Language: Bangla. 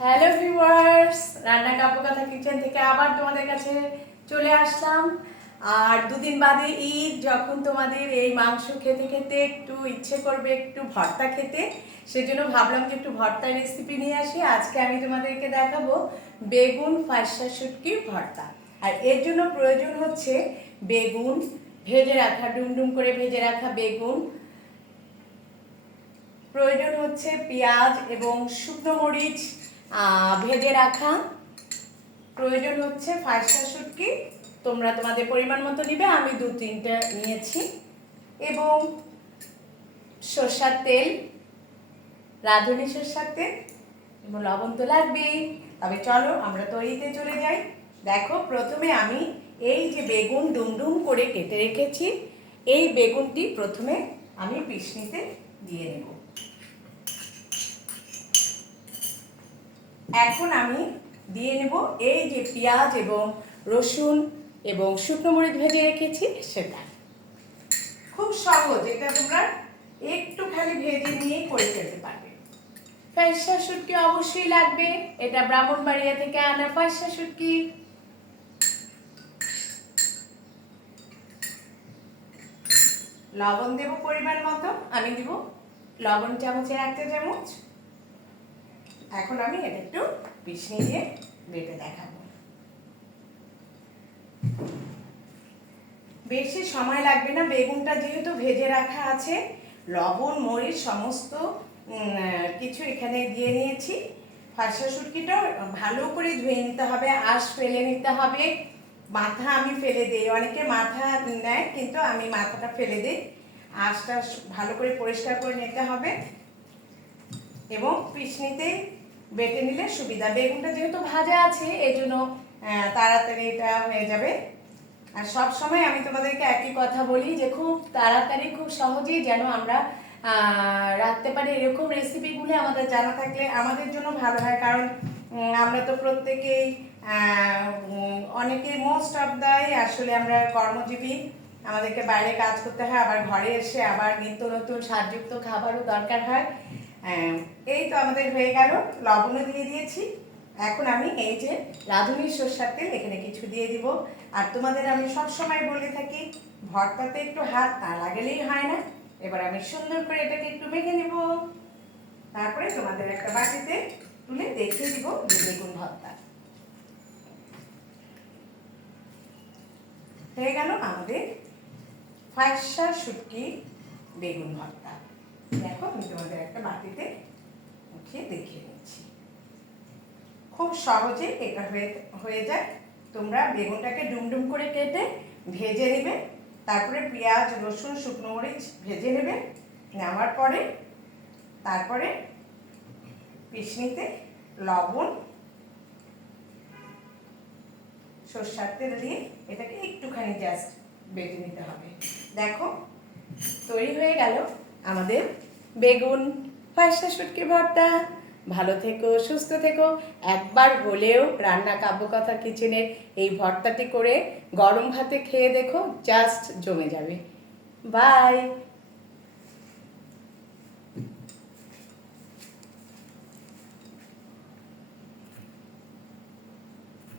হ্যালো ভিউয়ার্স, রান্না কাব্যকথা কিচেন থেকে আবার তোমাদের কাছে চলে আসলাম। আর দুদিন বাদে ঈদ, যখন তোমাদের এই মাংস খেতে খেতে একটু ইচ্ছে করবে একটু ভর্তা খেতে, সেজন্য ভাবলাম যে একটু ভর্তার রেসিপি নিয়ে আসি। আজকে আমি তোমাদেরকে দেখাবো বেগুন ফাঁসা শুটকির ভর্তা। আর এর জন্য প্রয়োজন হচ্ছে বেগুন ভেজে রাখা, ডুমডুম করে ভেজে রাখা বেগুন, প্রয়োজন হচ্ছে পেঁয়াজ এবং শুকনো মরিচ ভেজে রাখা, প্রয়োজন হচ্ছে ফাঁসা শুটকি, তোমরা তোমাদের পরিমাণ মতো নিবে, আমি 2-3টা নিয়েছি, এবং সরষের তেল, রাঁধুনি সরষের তেল, এবং লবণ তো লাগবেই। তবে চলো আমরা তৈরিতে চলে যাই। দেখো, প্রথমে আমি এই যে বেগুন ডুমডুম করে কেটে রেখেছি, এই বেগুনটি প্রথমে আমি পিষনিতে দিয়ে নেব। এখন আমি দিয়ে নেব এই যে পেঁয়াজ এবং রসুন এবং শুকনো মরিচ ভেজে রেখেছি সেটা। খুব সহজ, এটা তোমরা একটু খালি ভেজে নিয়েই করে ফেলতে পারবে। ফাঁসা শুটকি অবশ্যই লাগবে, এটা ব্রাহ্মণবাড়িয়া থেকে আনা ফাঁসা শুটকি। লবণ দেব পরিমাণ মতো, আমি দিব লবণ চামচের 1 চামচ। এখন আমি এটা একটু পিষনি দিয়ে বেটে দেখাবো। বেশি সময় লাগবে না, বেগুনটা যেহেতু ভেজে রাখা আছে, লবণ মরিচ সমস্ত কিছু এখানে দিয়ে নিয়েছি। ফাঁসা শুটকিটা ভালো করে ধুয়ে নিতে হবে, আঁশ ফেলে নিতে হবে। মাথা আমি ফেলে দিই, অনেকে মাথা নেয় কিন্তু আমি মাথাটা ফেলে দিই। আঁশটা ভালো করে পরিষ্কার করে নিতে হবে এবং পিষনিতে বেটে নিলে সুবিধা। বেগুনটা যেহেতু ভাজা আছে এই জন্য তাড়াতাড়ি এটা হয়ে যাবে। আর সব সময় আমি তোমাদেরকে একই কথা বলি যে খুব তাড়াতাড়ি খুব সহজেই যেন আমরা রাখতে পারি, এরকম রেসিপিগুলো আমাদের জানা থাকলে আমাদের জন্য ভালো হয়। কারণ আমরা তো প্রত্যেকেই অনেকেই মোস্ট অফ দাই আসলে আমরা কর্মজীবী, আমাদেরকে বাইরে কাজ করতে হয়, আবার ঘরে এসে আবার নিত্য নতুন স্বাদযুক্ত খাবারও দরকার হয়। এই তো আমাদের হয়ে গেল, লবণও দিয়ে দিয়েছি। এখন আমি এই যে রাঁধুনি সরষের তেল এখানে কিছু দিয়ে দিব। আর তোমাদের আমি সব সময় বলে থাকি, ভর্তাতে একটু হাত না লাগালেই হয় না। এবার আমি সুন্দর করে এটাকে একটু মেখে নেব, তারপরে তোমাদের একটা বাটিতে তুলে দেখিয়ে দিব বেগুন ভর্তা। হয়ে গেল আমাদের ফাঁসা শুটকি বেগুন ভর্তা। দেখো, আমি তোমাদের একটা বাটিতে উঠিয়ে দেখিয়ে নিচ্ছি। খুব সহজে এটা হয়ে যায়। তোমরা বেগুনটাকে ডুমডুম করে কেটে ভেজে নেবে, তারপরে পেঁয়াজ রসুন শুকনো মরিচ ভেজে নেবে, নেওয়ার পরে তারপরে পিষনিতে লবণ সরষের তেল দিয়ে এটাকে একটুখানি জাস্ট বেটে নিতে হবে। দেখো, তৈরি হয়ে গেল আমাদের বেগুন ফাঁসা শুটকি ভর্তা। ভালো থেকো, সুস্থ থেকো। একবার হলেও রান্না কাব্যকথা কিচেনের এই ভর্তাটি করে গরম ভাতে খেয়ে দেখো, জাস্ট জমে যাবে। বাই।